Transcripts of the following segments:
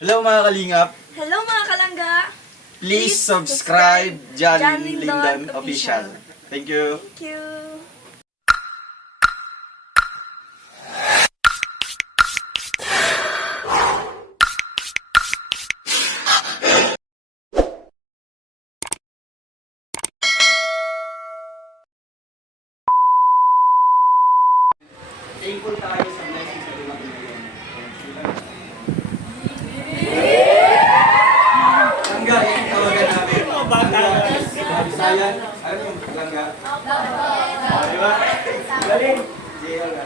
Hello mga kalingap! Hello mga kalangga! Please subscribe John John Lindon Lindon Official. Thank you. Thank you! Thankful tayo sa blessings na dumating ngayon. Langga, yung tawagan namin. Bisayan. Ano yung langga? Di ba? Galing. JL ka.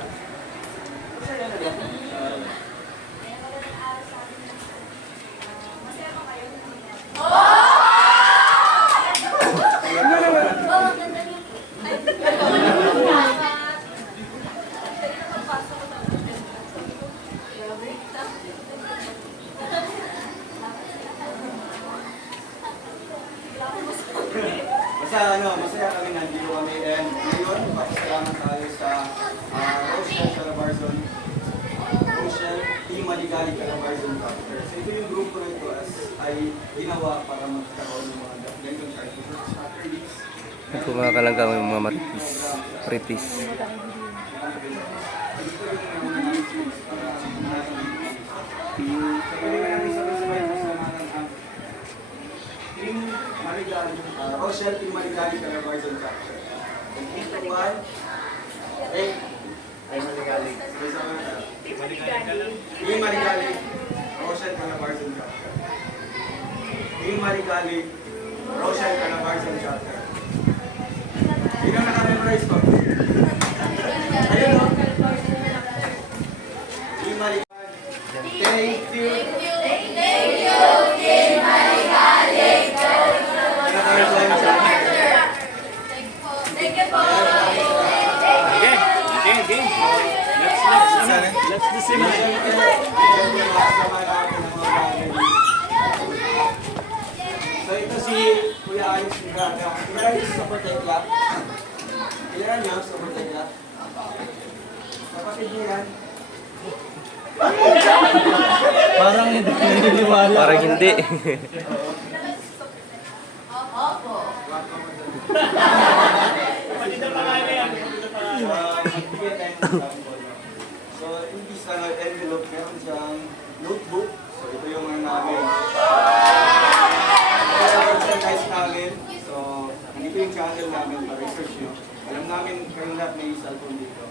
Masaya kami nandito kami and ngayon, papasalamat tayo sa Rochelle Calabarzon, Rochelle Team Maligali Calabarzon Chapter. So ito yung grupo na ito ay ginawa para magkaroon ng mga ganitong activities. Ito mga kalangga, may mga maritis. Rochelle Team Maligali Calabarzon Chapter. Thank you, one. Hey. Ay, Maligali. Team Maligali. Rochelle Calabarzon Chapter. Team Maligali. Rochelle Calabarzon Chapter. Sino naka-memorize ko? Ayun o. Team Maligali. Thank you. Let's disseminate. So ito si Kuya Ayos Braga. Kuya Ayos sa Portekla. Kailangan niyo sa Portekla. Kapatid niyo yan. Parang hindi naniniwala. Parang hindi. So, hindi sa envelope, meron siyang notebook. So, ito yung mga namin. Merchandise namin. So, nandito yung channel namin para research nyo. Alam namin kayong lahat may cellphone dito.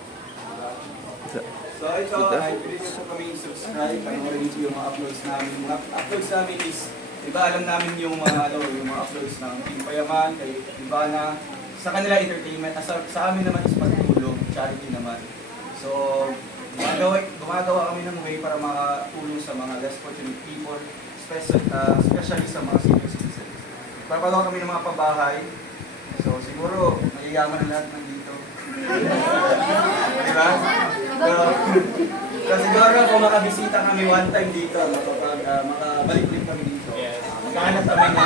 So, ito ay pwede nyo sa kami subscribe. Panoorin nyo yung mga uploads namin. Mga uploads namin is, diba alam namin yung mga uploads ng Team Payaman, kay Ivana, sa kanila entertainment. Sa amin naman is pagtulong, charity naman. So, gumagawa kami ng way para makatulong sa mga less fortunate people, especially sa mga senior citizens. Papagawa kami ng mga pabahay. So, siguro, mayayaman ang lahat nandito. Diba? So, siguro kung makabisita kami one time dito, makabalik-balik kami dito. Magkahanap kami na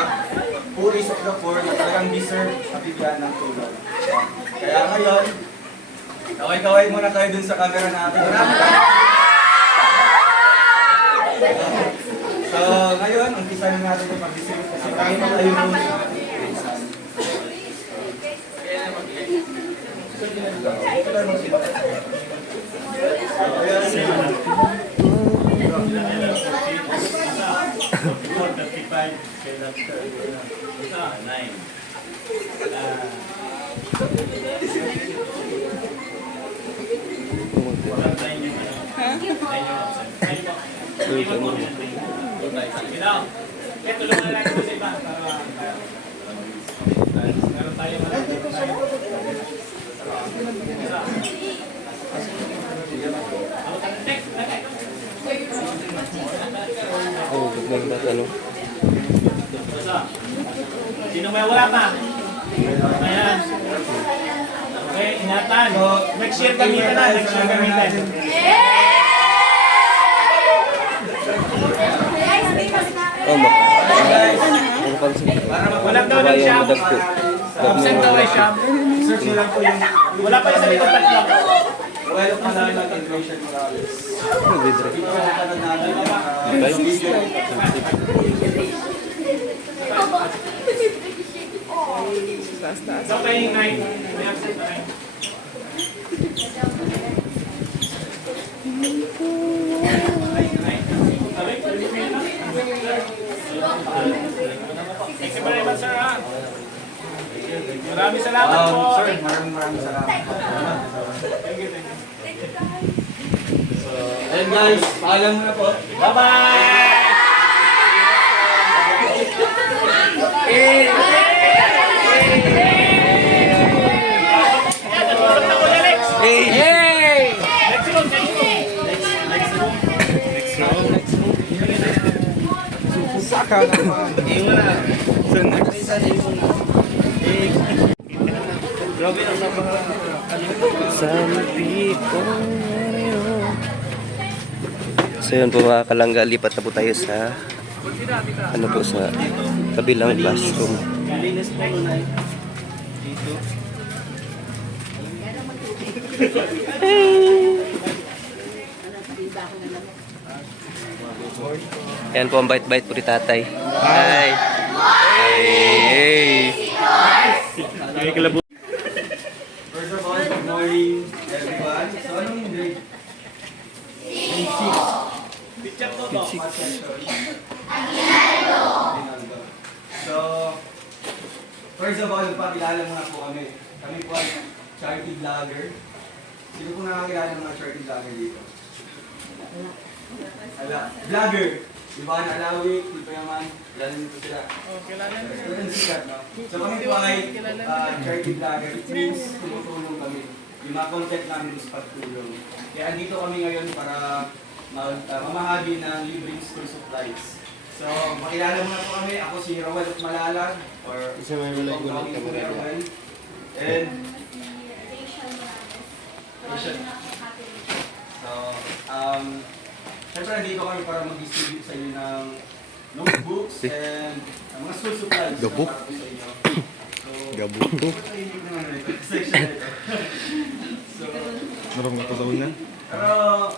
puris of the poor na talagang deserve na bigyan ng tulong. Kaya ngayon, kaway-kaway muna tayo dun sa camera natin. So, ngayon, umpisa na natin yung mag-visit kasi marami pa tayo dun. Oh, gaganda ano. Sino may wala pa? Ayan. Okay, ingatan. Next year gamitan na. Next year gamitan. Oh, Walang daw ng shop. Absent daw ay shop. Search nyo lang po yung... Wala pa yung sa likod tatlo. Roel Palalag and Rachel Morales. Ito ang kanan natin ang video. So kayo yung 9. May absent na 9. Thank you very much, sir. Maraming salamat po. Sir, maraming salamat. Thank you. And guys, paalam muna po. Bye-bye! Hey! Next room, next room. Saka naman. Grabe ang nabahan. Some people. So yun po mga kalangga, lipat na po tayo sa ano po sa kabilang classroom. Linis po na dito. Yan po ang bait-bait po ni tatay. Hi! Hey! First of all, good morning everyone. So anong grade? Grade 6. Picture to to. So, first of all, pakilala muna po kami. Kami po ay charity vlogger. Sino po nakakilala ng mga charity vlogger dito? Vlogger! Ivan Alawi, Tito Yaman, kilala niyo po sila. Kilala sikat, no? So kami po ay charity vlogger. It means tumutulong kami. Yung mga content namin is pagtulong. Kaya andito kami ngayon para mamahagi ng libreng school supplies. So, makilala muna po kami. Ako si Roel Malalag or tawagin ko ni Roel. And so, syempre nandito kami para mag-distribute sa inyo ng notebooks and mga school supplies. Gabok. Para po sa inyo. So, Gabok. tahimik naman na ito. Section ito. So, Marami ko daw na. pero,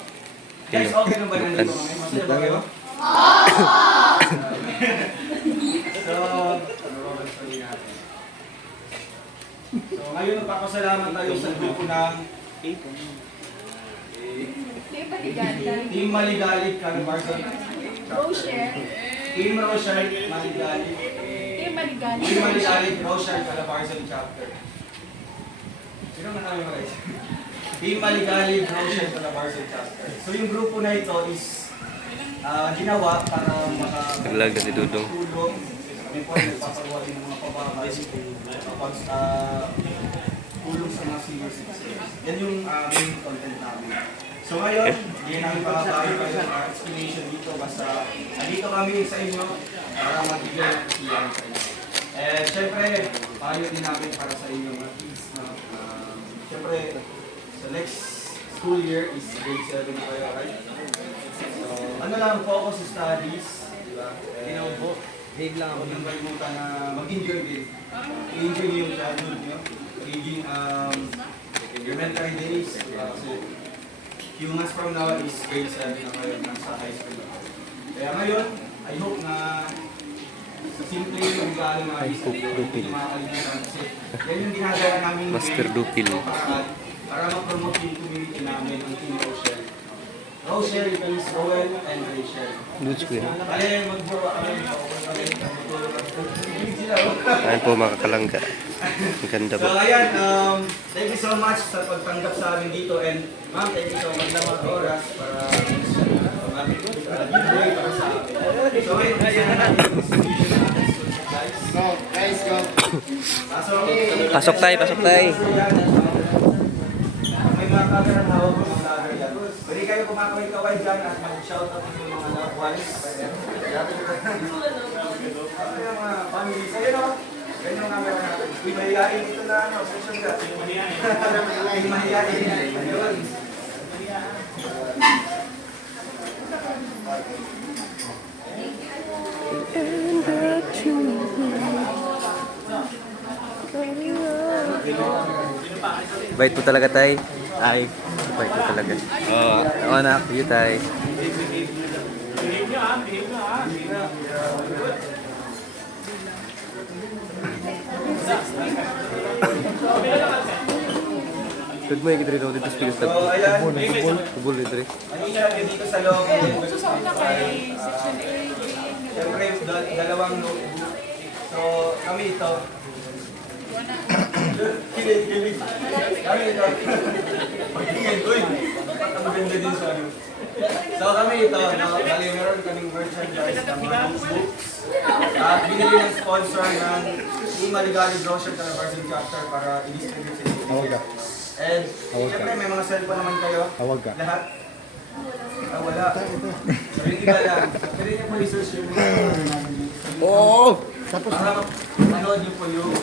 guys, okay na ba nandito kami? Masaya ba kayo? So, so, ngayon magpapasalamat tayo sa grupo ng Team Maligalig, Calabarzon. Rocher. Team Rocher, Maligalig. Team Maligalig. Team Maligalig, Rocher, Calabarzon Chapter. Sino na kami mga guys? Team Maligalig, Rocher, Calabarzon Chapter. So yung grupo na ito is ginawa para Naglag si Dudong. makatulong. Kami po ay nagpapagawa din ng mga pabahay kapag tulong sa mga senior citizens. Yan yung main content namin. So ngayon, hindi namin pakapagay kayo ng explanation dito. Basta nandito kami sa inyo para magbigay ng kasiyahan sa inyo. And syempre, payo din namin para sa inyo mga kids. Syempre, sa next school year is grade 7 na kayo, right? So, ano lang, focus sa studies. Diba? Huwag nang kalimutan na mag-enjoy din. I-enjoy niyo yung childhood nyo. Magiging elementary days. Kasi few months from now is grade 7 na kayo nasa high school. Kaya ngayon, I hope na sa simple yung regalo na hindi makakalimutan. Kasi yan yung ginagawa namin Master Dupil. para ma-promote yung community namin, ang Team Rochelle. Rochelle, ito is Roel and Rachel. Dudes ko yan. Kaya mag-draw kami. Ayan po mga kalangga. Ang ganda So po. ayan, thank you so much sa pagtanggap sa amin dito and ma'am, thank you so much na mga oras para giveaway para sa amin. So ayun, ayan na natin yung distribution natin. Guys, go! Pasok tayo, pasok tayo. May mga camera na hawak mga vlogger yan. Pwede kayo kumakaway-kaway dyan at mag-shoutout yung mga loved ones. Ano yung mga family? Sa'yo no? Ganyan ang camera natin. Uy, mahihain dito na ano, social ka. Mahihain. Ayun. Bait po talaga tayo. Ay, super ko talaga. Oo, anak, you tay. Behave nyo ha, behave nyo ha. Good mo, ikit rin ako dito sa pigas So, ayan. Kubol dito rin. Ano yung natin dito sa loob? Susunod na kay Section A, B, Siyempre, dalawang notebook. So, kami ito. Kilig. Kami ito. Pagtingin, uy. Ang maganda din sa ano. So, kami ito. Bali, meron kaming merchandise ng mga notebooks. At binili ng sponsor ng Team Maligali Brochure Television Chapter para i-distribute sa inyo. And, siyempre, may mga cellphone naman kayo. Tawag ka. Lahat. Ah, wala. Yung iba lang. Pwede niyo po i-search yung mga Oo! para manood niyo po yung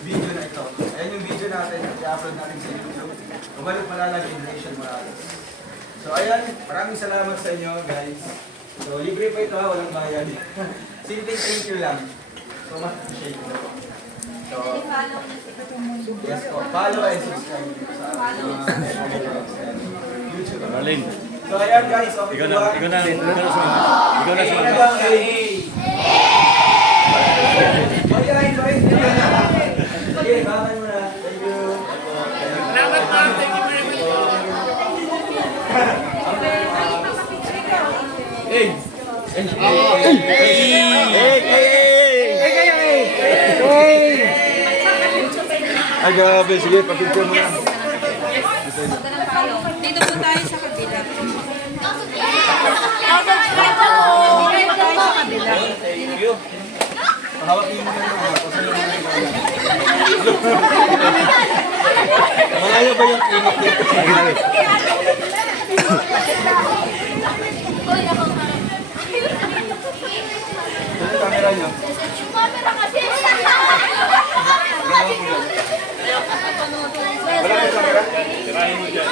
video na ito. Ayan yung video natin. I-upload natin sa YouTube. Kumalit Malalag Generation Morales. So ayan, maraming salamat sa inyo guys. So libre pa ito ha, walang bayad. Simple thank you lang. So much appreciate it. So, yes po, follow and subscribe sa YouTube. Marlene, So ayan guys, okay ikaw po na, ba? ikaw na, ikaw na sumunod. Ikaw na Ano sumunod. ba ang A? Ayan, guys, sige, bakit mo na. Thank you. Salamat ma'am, thank you very much. Ay, grabe. Sige, papicture mo na. Dito po tayo sa kabila. Thank you. Hawak niyo muna yung mga kasi yung Malayo ba yung clinic dito? Ano yung camera niyo? Wala kayong camera?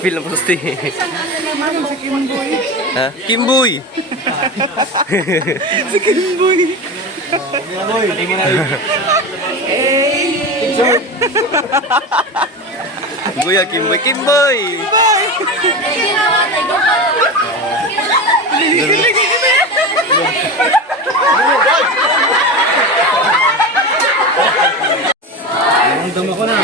Film pasti. Ha? Kimboy! Boy, hindi mo na picture. Kuya, Kimboy! Kimboy! Naramdam ako na.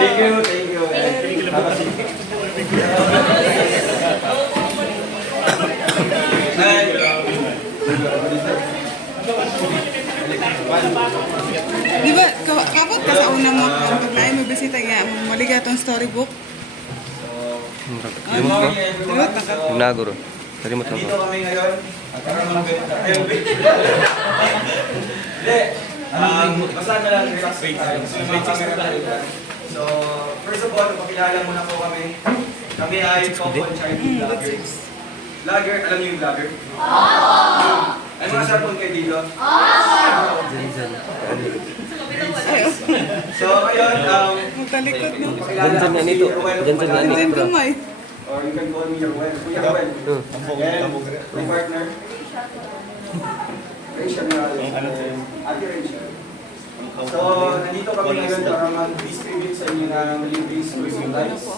Thank you, thank you. Have a seat. Di ba, kapag ka sa una mo, ang paglain mo bisita nga, maliga itong storybook. Limot mo? Limot na ka. Naguro. Limot lang Dito ko. kami ngayon. At para magbenta. Hindi. Basta na lang relax tayo. So, first of all, pakilala muna po kami. Kami ay Coco Charity Vlogger. Vlogger, alam niyo yung vlogger? Ano mga cellphone kayo dito? So, ngayon, Magtalikot mo. pakilala Dyan ko yan ito. Ruel Dyan Pumalagi. yan. Diyan kumay. Or you can call me Ruel. Kuya Ruel. And my partner. Rachel Morales. Ate Rachel. So, nandito kami ngayon para mag-distribute sa inyo ng libreng school supplies.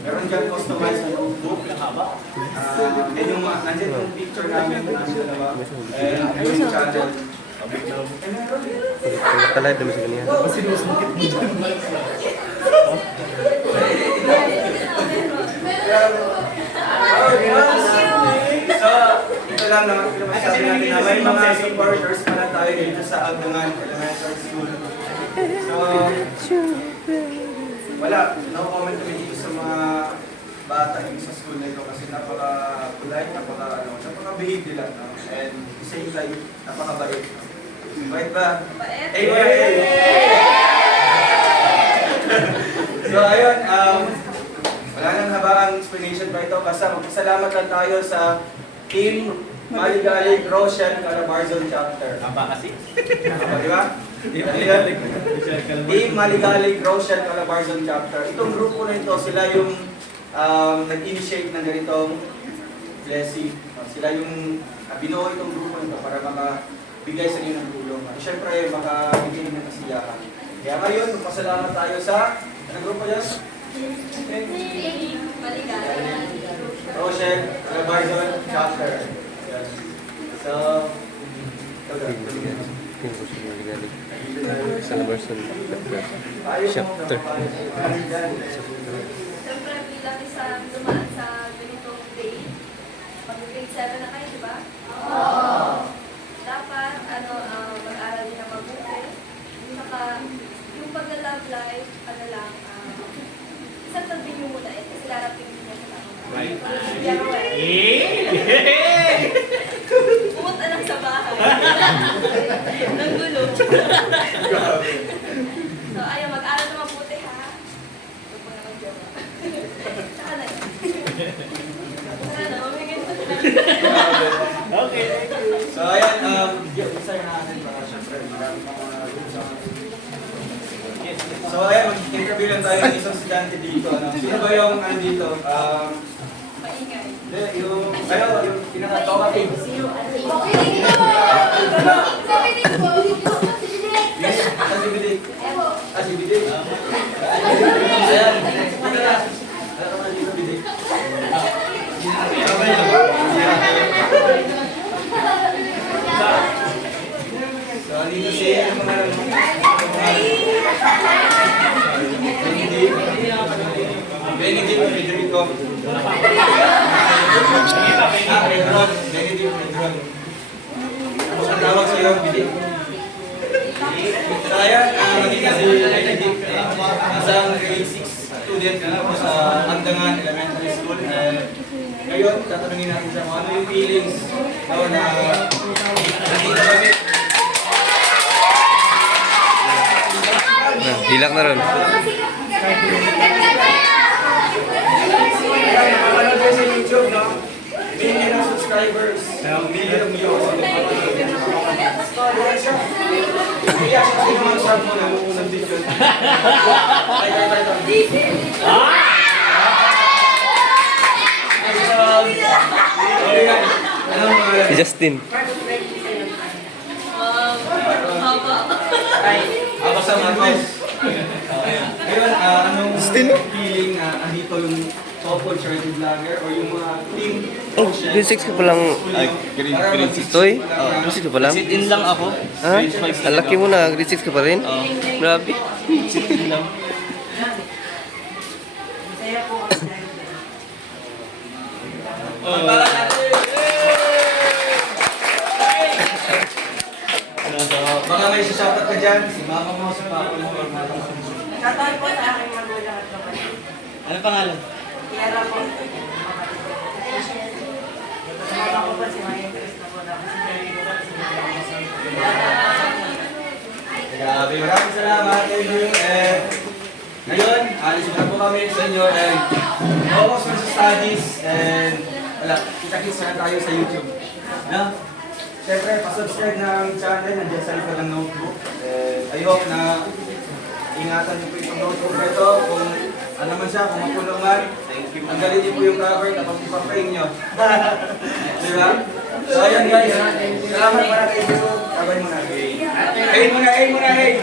Meron dyan customized na notebook. And yung nandyan yung picture namin, nandyan dalawa. And yung channel. Kalive naman sa kanya. So, ito lang naman sabi natin na may mga supporters pala tayo dito sa Agdangan Elementary School. So, wala, no-comment kami dito sa mga bata dito sa school na ito kasi napaka-polite, napaka-behave nila. No? And same time, napaka-bait. Bait ba? So, ayun, wala nang habaang explanation pa ito. Basta magpasalamat lang tayo sa Team Maligali Roshan Calabarzon Chapter. Aba kasi. Di ba? Team Maligalig Rochelle Calabarzon Chapter. Itong grupo na ito, sila yung nag-initiate ng ganitong blessing. Sila yung binuo itong grupo nito para makabigay sa inyo ng tulong. At syempre, makabigay ng kasiyahan. Kaya ngayon, magpasalamat tayo sa anong grupo yan? Rochelle Calabarzon Chapter. So, Calabarzon Chapter. Siyempre, bilang isang dumaan sa ganitong day, mag-grade 7 na kayo, di ba? Oo! Dapat, mag-aral din ng mabuti. Saka, yung pag-love life, isang tabi nyo muna kasi larating din yan sa Right. Pumunta lang sa bahay. Nang gulo. So, ayaw, mag-aral na mabuti, ha? Huwag mo na mag-jowa. Saka na yun. Sana, mamigay sa Okay. So ayan, isa na natin para syempre marami pa mga So ayan, mag-interview lang tayo ng isang estudyante dito. Sino ba yung dito? maingay. Hindi, yung pinaka-talkative. Si Bidik. Si Bidik. Ayan, dito na. Alam mo na dito, Bidik. So, dito si Benedict Federico. Pedron. Benedict Pedron. Tapos ang tawag sa iyo, Bidik. So, ayan, dito si Benedict. Isang grade 6 student sa Andangan Elementary School. Ngayon, tatanungin natin siya kung ano yung feelings na nandito kami. Hilak na ron. Napanood kayo sa YouTube, no? Million ng subscribers, million of views. Kaya siya, sino ang sabi mo na unang video? Si Justin. Ako sa Marcos. Ngayon, anong feeling na andito yung couple charity vlogger o yung mga team? Oh, grade 6 ka pa lang. Grade 6. Toy? Grade 6 ka pa lang? Sit-in lang ako. Ha? Ang laki mo na, grade 6 ka pa rin? Grabe. Sit-in lang. Baka may shoutout ka dyan, si mama mo, si papa mo, or mama mo. Shoutout po sa aking magulang at kapatid. Ano pangalan? Tiara po. Mama ko po si Maya Chris na po na. Grabe, maraming salamat kay you. And ngayon, alis na po kami sa inyo and focus na sa studies and wala, kita-kits na tayo sa YouTube. No? Siyempre, pasubscribe ng channel, nandiyan sa likod ng notebook. And I hope na ingatan niyo po itong notebook na ito. Kung ano man siya, kung makulong man, tanggalin niyo po yung cover tapos ipapray niyo. Diba? So ayan guys, salamat para kay YouTube. Kabay mo na. Aim muna, aim muna, aim!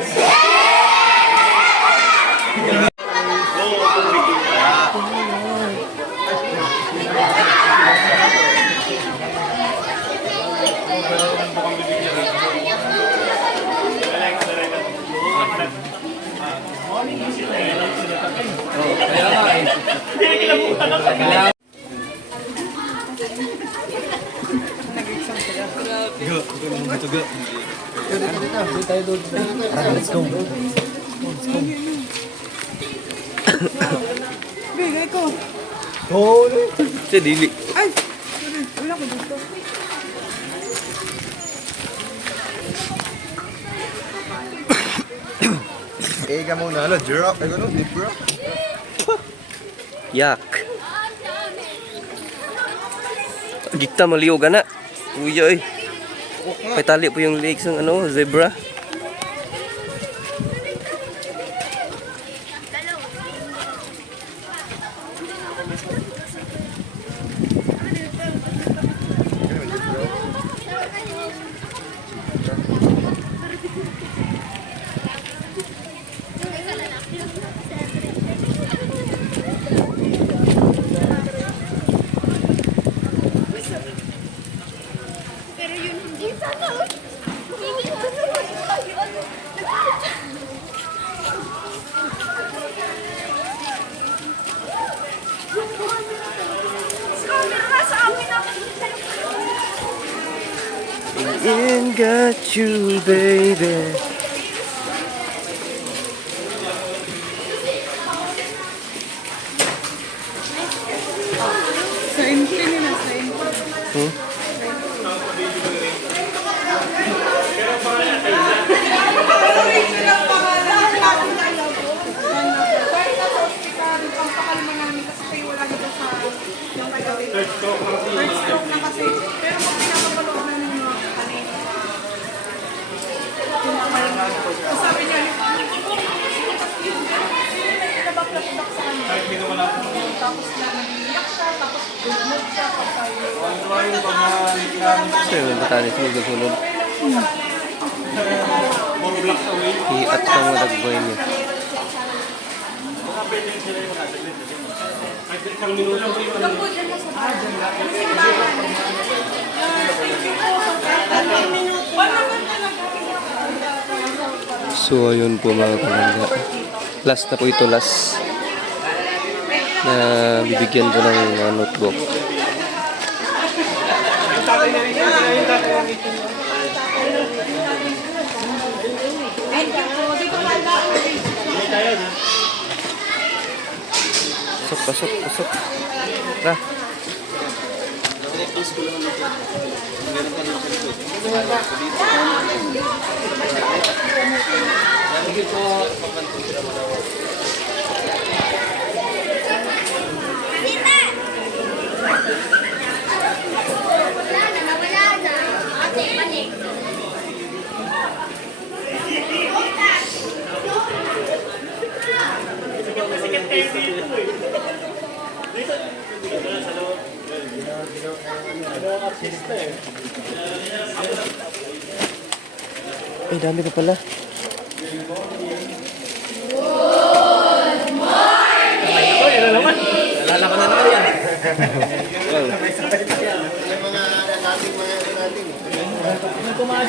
Bigay ko. Siya dili. Ay! Sorry, wala ko dito. Ega muna, ano, giraffe, ano, libra. Yak. Gita maliw gana. Uy, oy. May tali po yung legs ng zebra. and got you, baby. Sa entry nila, sa entry. Hmm? Third stroke na kasi. Pero kung pinapapaloob na ninyo, sabi niya, nabak-labak sa kanya. Tapos na nag-iyak siya, tapos gulmod siya. So yung batanis mo gasunod. Hiat ka mo nagboy niya. So ayun po mga kalangga. Last na po ito, last na bibigyan ko ng notebook. Pasok. Tara. Ay, dami ka pala.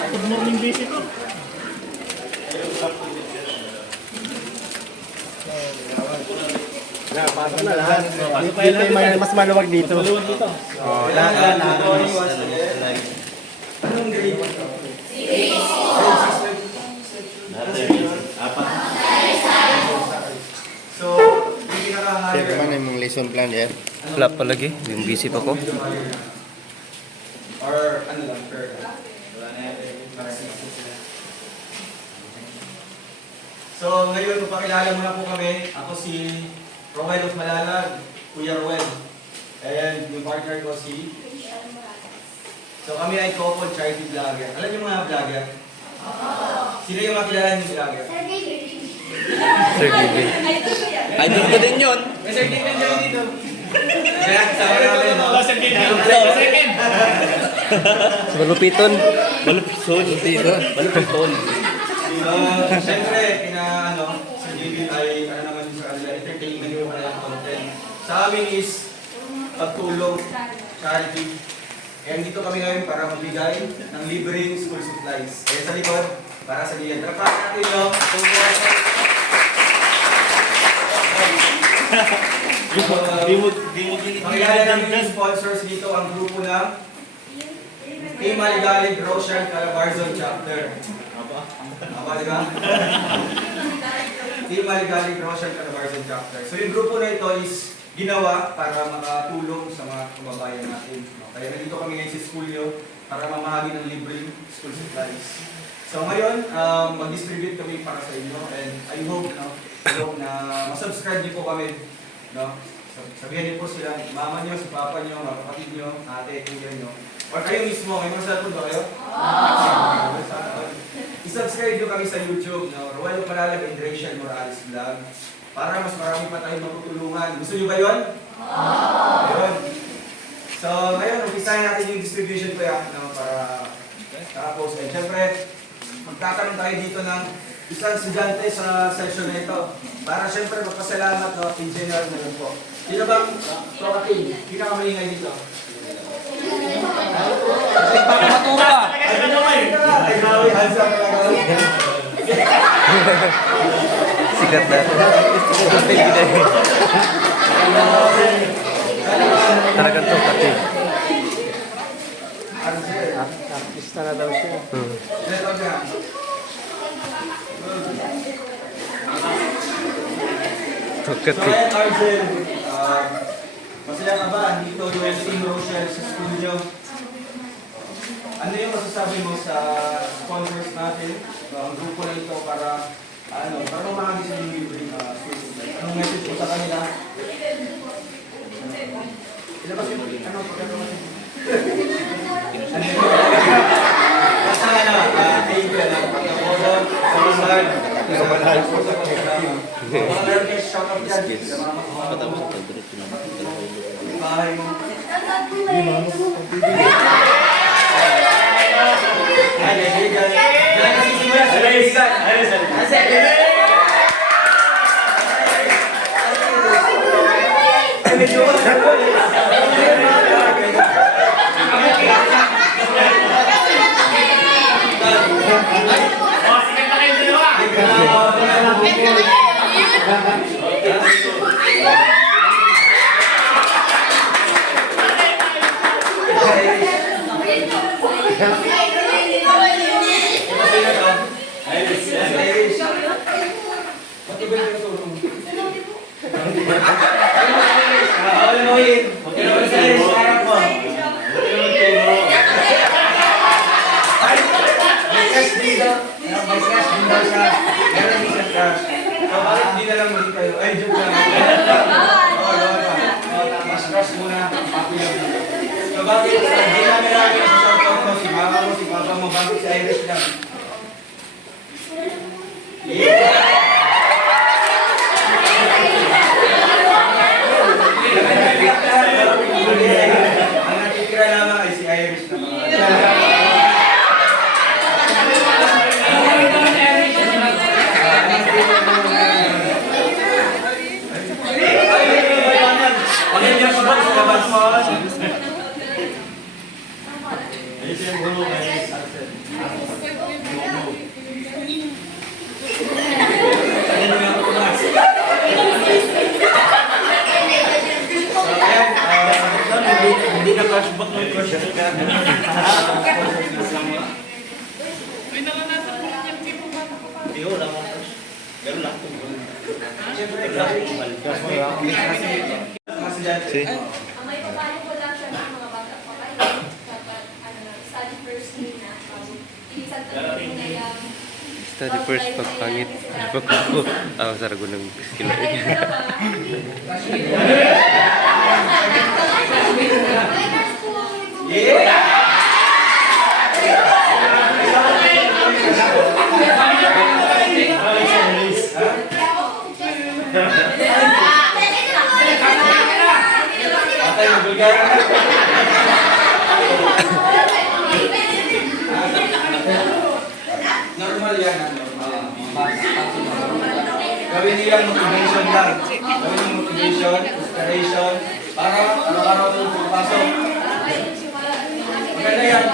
Good morning visit to. Pasok na lahat. Dito yung mas maluwag dito. Oh, lahat. Anong grade? So, yung pinaka-higher. Sir, paano yung lesson plan yan? Wala pa lagi. Yung busy pa ko. Or ano lang, per. Wala na yun. Para sa sila. So, ngayon, magpakilala muna po kami. Ako si Rowel of Malalag, Kuya Rowel. And yung partner ko si... So, kami ay couple charity vlogger. Alam niyo mga vlogger? Sino yung makilala niyo vlogger? Sir Gigi. Idol ko din yun. May Sir Gigi dyan dito. Kaya, sama namin. Second. Sa Malupiton. Malupiton. So, syempre, Sir Gigi ay, naman yung sa kanila, entertainment yung kanilang content. Sa amin is, pagtulong, charity. Kaya dito kami ngayon para magbigay ng libreng school supplies. Kaya sa likod, para sa liyan. Trapakan natin yung pakilala namin yung sponsors dito, ang grupo ng Team Maligalig Roshan Calabarzon Chapter. Aba, di ba? Team Maligalig Roshan Calabarzon Chapter. So yung grupo na ito is ginawa para makatulong sa mga kababayan natin. Kaya nandito kami ngayon sa school nyo para mamahagi ng libreng school supplies. So ngayon, mag-distribute kami para sa inyo and I hope na masubscribe niyo po kami. No? Sabihan niyo po sila, mama niyo, si papa niyo, mga kapatid niyo, ate, kuya niyo. Or kayo mismo, may mga cellphone ba kayo? I-subscribe niyo kami sa YouTube, no? Rowel Malalag and Rachel Morales Vlog. Para mas marami pa tayong matutulungan. Gusto niyo ba yun? Ayun. So, ngayon, umpisahin natin yung distribution ko yan, no, para tapos. And syempre, magtatanong tayo dito ng isang estudyante sa session na ito. Para syempre, magpasalamat, no, in general na lang po. Sino bang prokating? Pinakamaingay dito? Matura. Ay, grabe, hands up talaga. Sikat na. Talagang to pati. artista na daw siya. Ito siya. Tukat So, ayan, Arjel. Masaya ka ba? Dito yung Team Rochelle sa studio. Ano yung masasabi mo sa sponsors natin? Ang grupo na ito para umahagi sa yung libreng suicide. Anong message mo sa kanila? Ilabas yung basta thank you na pagkakulong sa masal. Mga nervous shout out dyan. Bahay mo. Ay, naibigan. Diyan nasisimula sa naibigan. Oh, sige na kayo dalawa. Bakit di na lang muli kayo? Ay, joke lang. Mas crush muna. So bakit di namin namin sa shoutout mo, si mama mo, si papa mo, bakit si Irish lang? Ang natitira lamang ay si Irish na mga. Hindi na flashback ng crush. Hindi, wala akong crush. Pero lang ito. Si? Ang may papayo ko lang siya ng mga bata pa kayo, dapat study first na, ilisan talaga mo na yung Study first, pagpangit. Pagpako. Sarago ng skill. Normal yan. Gawin niyo yung motivation lang. Gawin yung motivation, inspiration, para araw-araw ito pumapasok. Maganda yan,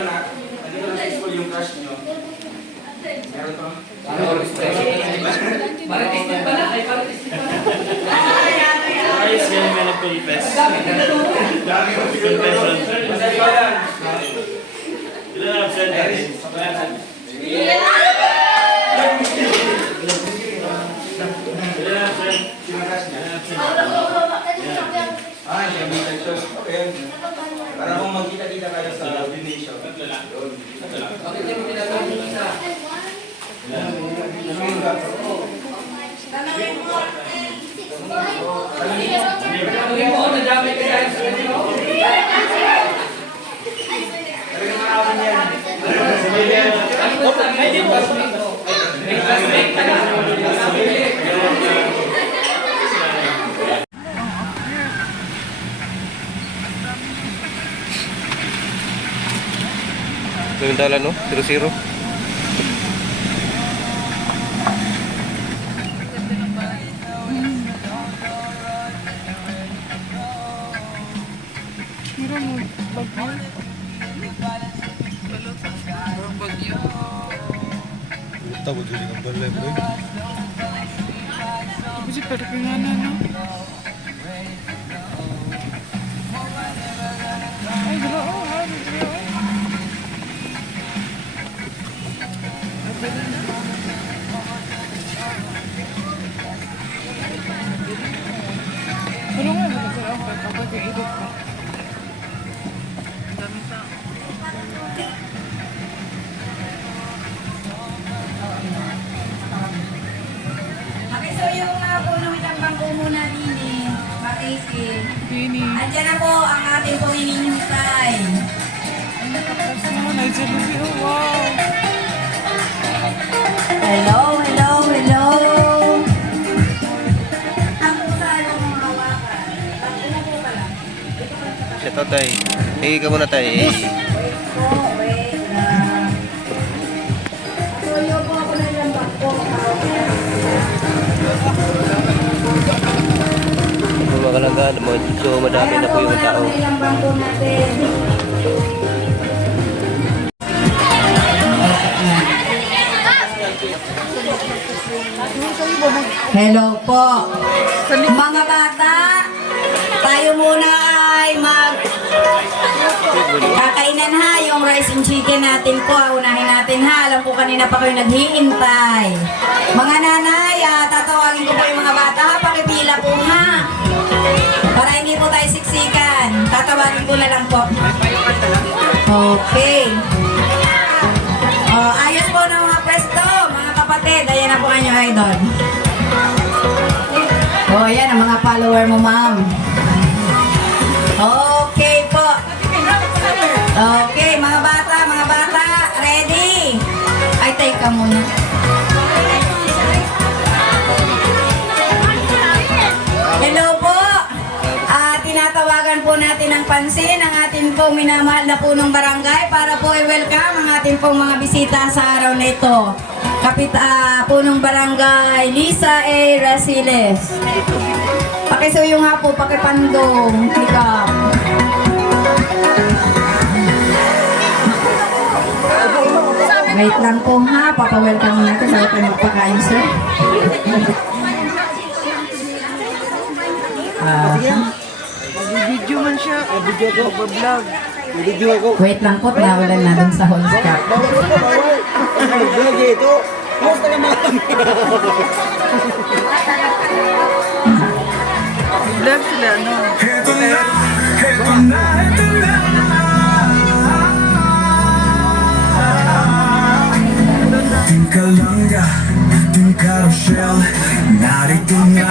anak. Nandito na sa school yung crush nyo. Meron to? Ayos yan may nag-confess. Dami ko siguro. Masaya ko yan. Ilan na absent natin? Ilan na absent? Sino crush niya? Siya may ito. Okay. Para kung magkita-kita kayo sa donation. Yung dalan, no? 0-0. Tawag dili ng balay bro. Kasi perpinganan, no? Ay, dala, oh, Winnie. Andiyan na po ang ating pong hinihintay. Ay, sa Lucy. Oh, wow. Hello, hello, hello. Ang pusalo ng hawakan. Ano po pala? Shout out tayo. Hey, ka muna tayo. Hey. Wait lang. Tuyo po ako na yung bag ko. Mga kalangga, so madami na po yung tao. Ilang bangko natin. Hello po. Mga bata, tayo muna ay kakainan ha, yung rice and chicken natin po. Unahin natin ha. Alam ko kanina pa kayo naghihintay. Mga nanay, tatawagin ko po yung mga bata ha. Pakipila po ha. Para hindi po tayo siksikan. Tatawagin ko na lang po. Okay. Ayos po ng mga presto, mga kapatid. Ayan na po kanyang idol. Ayan ang mga follower mo, ma'am. Okay po. Okay, mga bata, ready? Ay, teka muna. Hello po. Tinatawagan po natin ng pansin ang ating pong minamahal na punong barangay para po i-welcome ang ating pong mga bisita sa araw na ito. Punong barangay Lisa A. Rasiles. Pakisuyo nga po, pakipandong. Ikaw. Wait lang po ha, papawelcome natin sa ating magpakain, sir. Video man siya. Video ko, vlog. Video ako. Wait lang po, nawalan na dun sa Holmes Cup. Vlog ito. Post na naman. Vlog sila, no? Ting kalangga, ting carousel, narito na.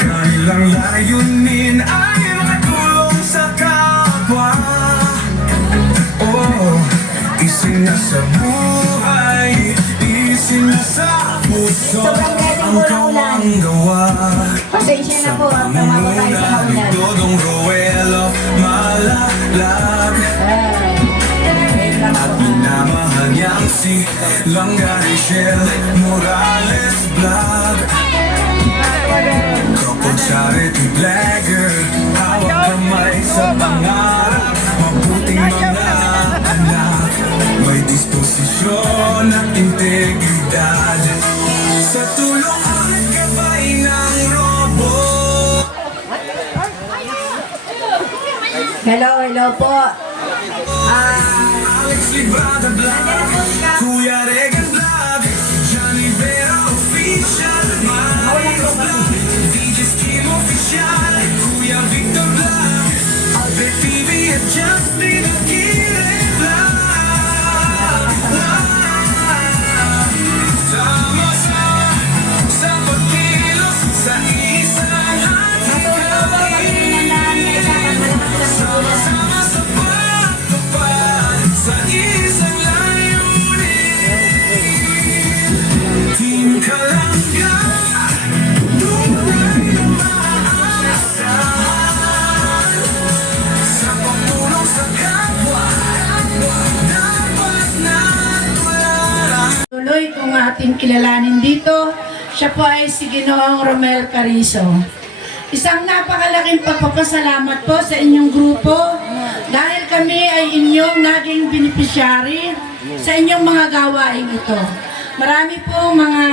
Kanilang layunin ay makatulong sa kapwa. Oh, isin na sa buhay, isin na sa puso ang kawang gawa. Pasensya na po, tumama tayo sa kaulan. Dodong Roelo, Malalag. At minamahal niyang si Langga Rachel Morales Vlog. Kapag charity blagger, hawak kamay sa pangarap. Mabuting mga anak, may disposisyon at integridad. Sa tulong at gabay ng robot. Hello po. Alex Librada Vlog, Kuya Regan Vlog, Johnny Vera Official, Mario Vlog, DJ Skim Official, Kuya Victor Vlog, Albert TV at Justin Aguirre Vlog. Sama sa pagkilos sa isang ating sama-sama sa pagpapad sa isang layunin. Team Kalangga, tunay na maaasahan. Sa pagtulong sa kapwa, dapat natularan. Tuloy kung ating kilalanin dito, siya po ay si Ginoong Romel Carizo. Isang napakalaking pagpapasalamat po sa inyong grupo dahil kami ay inyong naging beneficiary sa inyong mga gawain ito. Marami po mga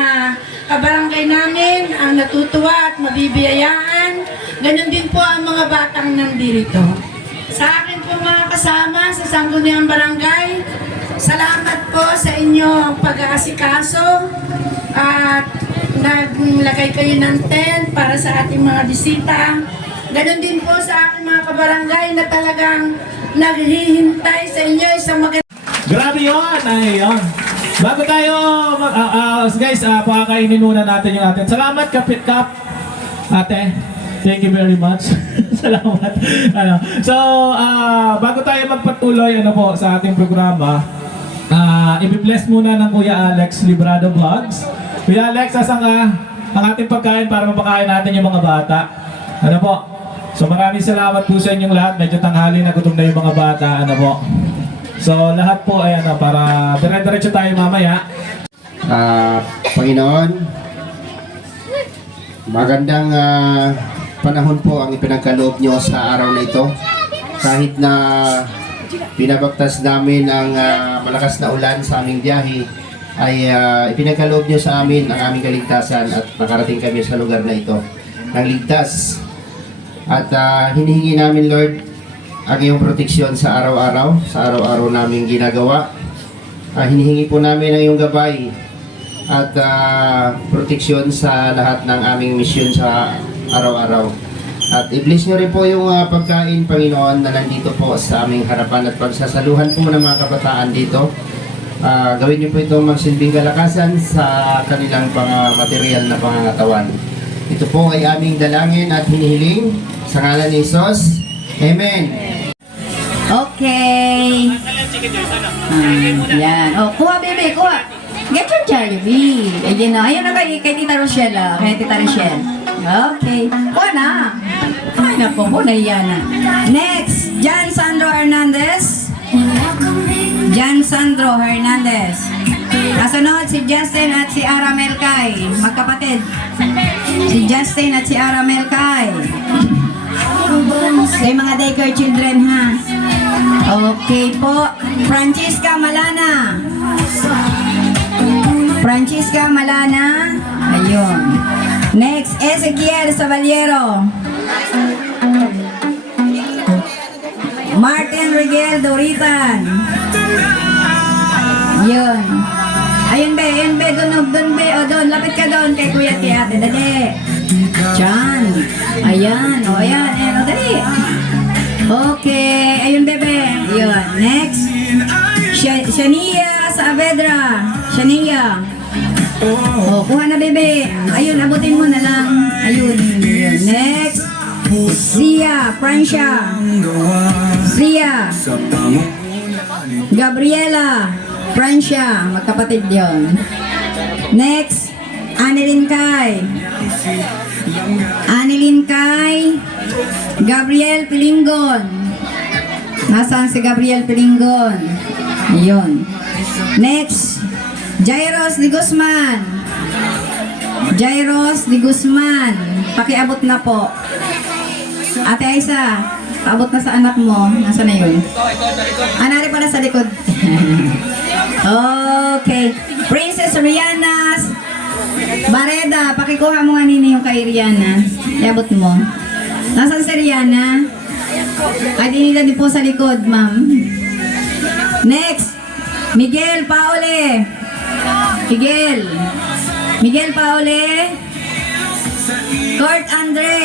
kabarangay namin ang natutuwa at mabibiyayaan. Ganon din po ang mga batang nandito. Sa akin po mga kasama sa Sangguniang Barangay, salamat po sa inyong pag-aasikaso at naglagay kayo ng tent para sa ating mga bisita. Ganon din po sa aking mga kabarangay na talagang naghihintay sa inyo isang maganda. Grabe yun! Ay, yun. Bago tayo, guys, pakakainin muna natin yung atin. Salamat, Kapit Kap. Ate, thank you very much. Salamat. So, bago tayo magpatuloy sa ating programa, i-bless muna ng Kuya Alex Librado Vlogs. Kuya Alex, asan ka? Ang ating pagkain para mapakain natin yung mga bata. So maraming salamat po sa inyong lahat. Medyo tanghali na gutom na yung mga bata. So lahat po ay para dire-diretso tayo mamaya. Panginoon, magandang panahon po ang ipinagkaloob nyo sa araw na ito. Kahit na pinabagtas namin ang malakas na ulan sa aming biyahe, ay ipinagkaloob nyo sa amin ang aming kaligtasan at nakarating kami sa lugar na ito ng ligtas. At hinihingi namin, Lord, ang iyong proteksyon sa araw-araw naming ginagawa. Hinihingi po namin ang iyong gabay at proteksyon sa lahat ng aming misyon sa araw-araw. At i-bless nyo rin po yung pagkain, Panginoon, na nandito po sa aming harapan at pagsasaluhan po ng mga kabataan dito. Gawin niyo po ito magsilbing kalakasan sa kanilang material na pangangatawan. Ito po ay aming dalangin at hinihiling sa ngalan ni Jesus. Amen. Okay. Yan. Kuha, baby, kuha. Get your Jollibee. Ayun na kay Tita Rochelle. Kay Tita Rochelle. Okay. Kuha na. Ay, naku po, nahiya na. Next, John Sandro Hernandez. John Sandro Hernandez. Kasunod si Justin at si Aramel Kai. Magkapatid. Si Justin at si Aramel Kai. Kay mga daycare children, ha? Okay po. Francisca Malana. Francisca Malana. Ayun. Next, Ezekiel Sabaliero. Martin Rigel Doritan. Yun. Ayun be, doon be, lapit ka doon kay kuya at kay ate, dali. Diyan. Ayan, dali. Okay, ayun bebe. Yun, next. Shania Saavedra. Shania. Kuha na bebe. Ayun, abutin mo na lang. Ayun. Next. Sia, Francia. Sia. Gabriela, Francia. Magkapatid yun. Next. Annelyn Kai. Annelyn Kai. Gabriel Pilingon. Nasaan si Gabriel Pilingon? Ayun. Next. Jairos Di Guzman. Jairos Di Guzman. Pakiabot na po. Ate Aisa, paabot na sa anak mo. Nasaan na yun? Nari pala sa likod. Okay. Princess Rihanna Bareda, pakikuha mo nga nini yung kay Rihanna. Iabot mo. Nasaan si Rihanna? Ay, dinila din po sa likod, ma'am. Next. Miguel Paole. Miguel Paole. Court Andre.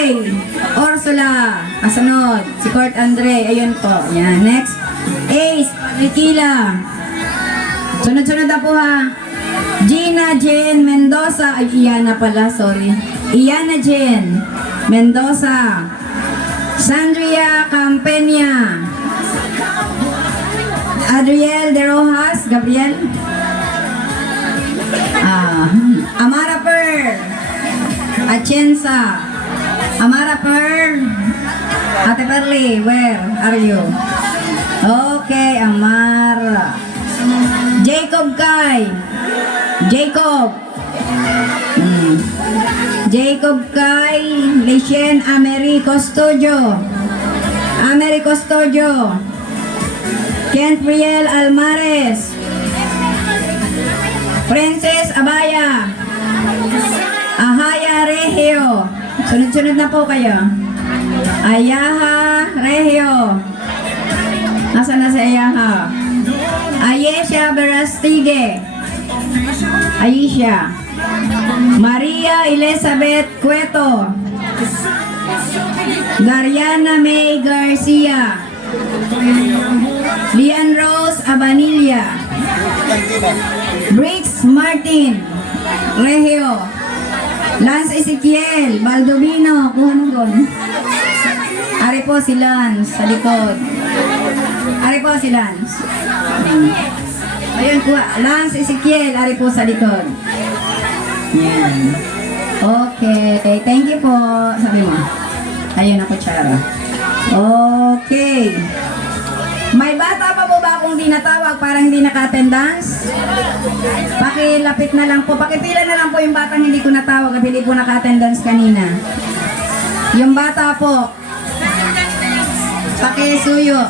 Ursula. Kasunod. Si Court Andre. Ayun po. Yan. Next. Ace. Riquila. Sunod-sunod na po ha. Gina Jane Mendoza. Ay, Iana pala. Sorry. Iana Jane Mendoza. Sandria Campenia. Adriel De Rojas. Gabriel. Amara Per. Atienza. Amara Per. Ate Perly, where are you? Okay, Amara. Jacob Kai. Jacob Kai. Licen Americo Studio. Kent Riel Almares. Princess Abaya. Ahaya Regio. Sunod-sunod na po kayo. Ayaha Regio. Nasaan na si Ayaha? Ayesha Berastige. Ayesha. Maria Elizabeth Cueto. Dariana May Garcia. Lian Rose Abanilla. Briggs Martin Regio. Lance Ezekiel, Baldovino, kuha ng gon. Ari po si Lance, sa likod. Ari po si Lance. Ayun, kuha. Lance Ezekiel, ari po sa likod. Yan. Okay, thank you po. Sabi mo. Ayun ang kutsara. Okay. May bata pa po ba akong di natawag para hindi naka-attendance? Pakilapit na lang po. Pakipila na lang po yung batang hindi ko natawag at hindi po naka-attendance kanina. Yung bata po. Pakisuyo.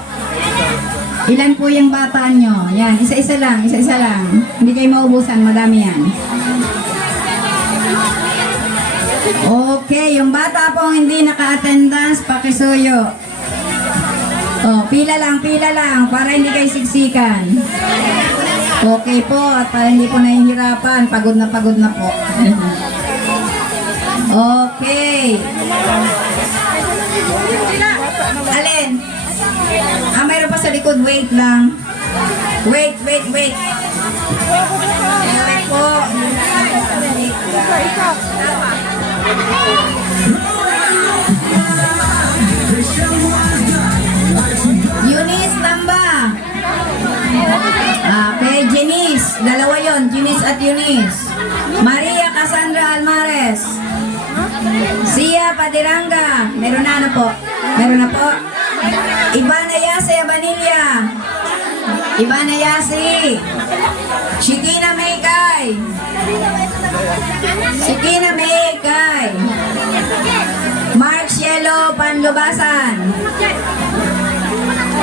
Ilan po yung bata nyo? Yan, isa-isa lang, isa-isa lang. Hindi kayo maubusan, madami yan. Okay, yung bata po hindi naka-attendance, pakisuyo. Oh, pila lang, para hindi kayo siksikan. Okay po, at para hindi po nahihirapan, pagod na po. Okay. Alin? Mayroon pa sa likod, wait lang. Wait. Wait po. Eunice Tamba. Okay, Janice. Dalawa yon, Janice at Eunice. Maria Cassandra Almares. Sia Padiranga. Meron na po. Ivana Yase Abanilla. Ivana Yasi. Shikina Maykay. Mark Cielo Panlubasan.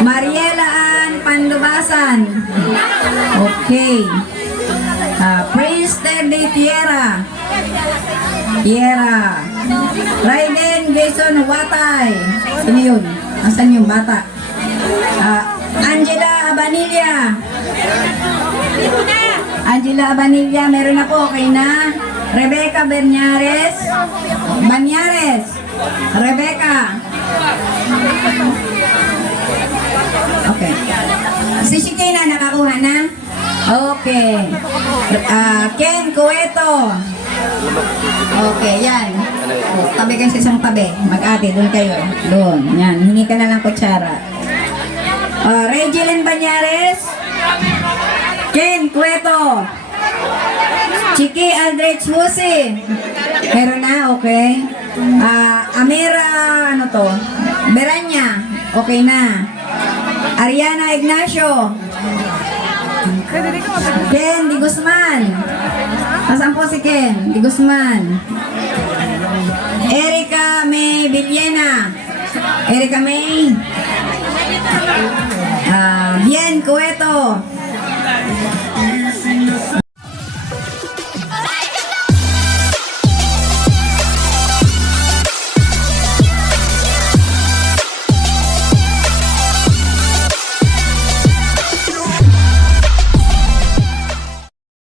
Mariela Ann Panlubasan. Okay. Prince Terdy Tierra. Raiden Jason Watay. Sino yun? Asan yung bata? Angela Abanilla, meron na po, okay na. Rebecca Banyares. Rebecca. Okay. Si Shikina nakakuha na? Okay. Ken Cueto. Okay, yan. Tabi kayo sa isang tabi. Mag-ate, doon kayo. Doon, yan. Hingi ka na lang kutsara. Regilen Banyares. Ken Cueto. Chiki Aldrich Husi. Meron na, okay. Amira, Beranya. Okay na. Ariana Ignacio. Ken Di Guzman. Asan po si Ken Di Guzman? Erica May Villena. Erica May.